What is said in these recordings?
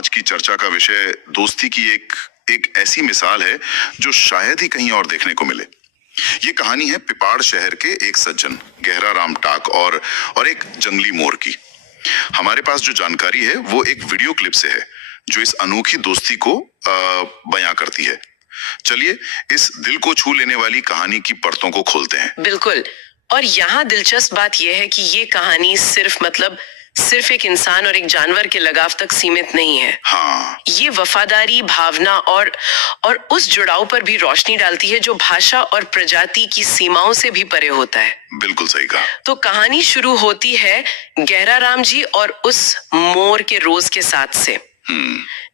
आज की चर्चा का विषय दोस्ती की एक ऐसी मिसाल है जो शायद ही कहीं और देखने को मिले। ये कहानी है पिपाड़ शहर के एक सज्जन गहरा राम टाक और एक जंगली मोर की। हमारे पास जो जानकारी है वो एक वीडियो क्लिप से है जो इस अनोखी दोस्ती को बयां करती है। चलिए इस दिल को छू लेने वाली कहानी की परतों को खोलते हैं। बिल्कुल। और यहाँ दिलचस्प बात यह है कि ये कहानी सिर्फ एक इंसान और एक जानवर के लगाव तक सीमित नहीं है। हाँ, ये वफादारी, भावना और उस जुड़ाव पर भी रोशनी डालती है जो भाषा और प्रजाति की सीमाओं से भी परे होता है। बिल्कुल सही कहा। तो कहानी शुरू होती है गहरा राम जी और उस मोर के रोज के साथ से।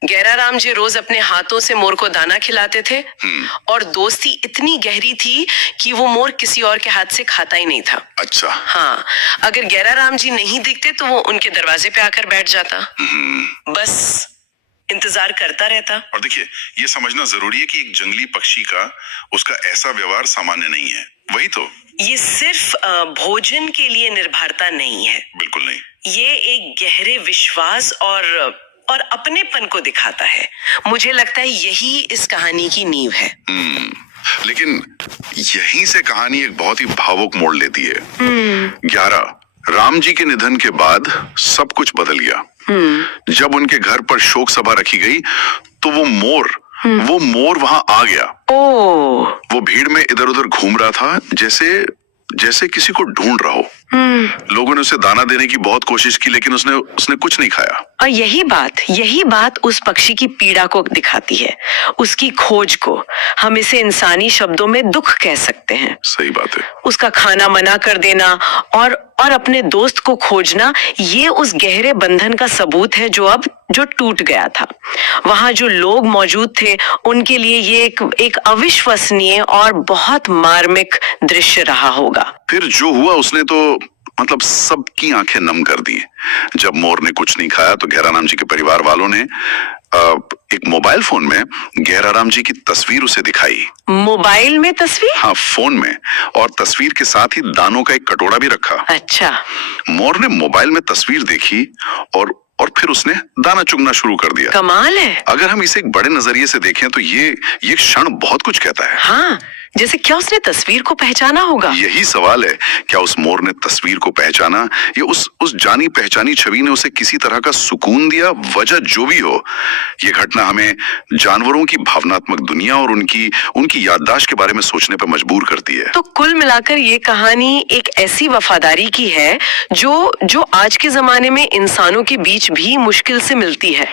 गहरा राम जी रोज अपने हाथों से मोर को दाना खिलाते थे और दोस्ती इतनी गहरी थी कि वो मोर किसी और के हाथ से खाता ही नहीं था। अच्छा। हाँ, अगर गहरा राम जी नहीं दिखते तो वो उनके दरवाजे पे आकर बैठ जाता, बस इंतजार करता रहता। और देखिए, ये समझना जरूरी है कि एक जंगली पक्षी का उसका ऐसा व्यवहार सामान्य नहीं है। वही तो, ये सिर्फ भोजन के लिए निर्भरता नहीं है। बिल्कुल नहीं। ये एक गहरे विश्वास और अपनेपन को दिखाता है। मुझे लगता है यही इस कहानी की नींव है। लेकिन यहीं से कहानी एक बहुत ही भावुक मोड़ लेती है। 11 राम जी के निधन के बाद सब कुछ बदल गया। जब उनके घर पर शोक सभा रखी गई तो वो मोर वहां आ गया। वो भीड़ में इधर उधर घूम रहा था जैसे किसी को ढूंढ रहा हो। लोगों ने उसे दाना देने की बहुत कोशिश की लेकिन उसने कुछ नहीं खाया। और यही बात उस पक्षी की पीड़ा को दिखाती है, उसकी खोज को। हम इसे इंसानी शब्दों में दुख कह सकते हैं। सही बात है। उसका खाना मना कर देना और अपने दोस्त को खोजना, ये उस गहरे बंधन का सबूत है जो टूट गया था। वहां जो लोग मौजूद थे उनके लिए ये एक अविश्वसनीय और बहुत मार्मिक दृश्य रहा होगा। फिर जो हुआ उसने तो मतलब सबकी आंखें नम कर दी। जब मोर ने कुछ नहीं खाया तो गहरा राम जी के परिवार वालों ने एक मोबाइल फोन में गहरा राम जी की तस्वीर उसे दिखाई। मोबाइल में तस्वीर? हाँ, फोन में, और तस्वीर के साथ ही दानों का एक कटोरा भी रखा। अच्छा। मोर ने मोबाइल में तस्वीर देखी और फिर उसने दाना चुगना शुरू कर दिया। कमाल है। अगर हम इसे एक बड़े नजरिए से देखें तो ये क्षण बहुत कुछ कहता है। हाँ, जैसे क्या उसने तस्वीर को पहचाना होगा? यही सवाल है, क्या उस मोर ने तस्वीर को पहचाना या उस जानी पहचानी छवि ने उसे किसी तरह का सुकून दिया? वजह जो भी हो, ये घटना हमें जानवरों की भावनात्मक दुनिया और उनकी याददाश्त के बारे में सोचने पर मजबूर करती है। तो कुल मिलाकर ये कहानी एक ऐसी वफादारी की है जो आज के जमाने में इंसानों के बीच भी मुश्किल से मिलती है।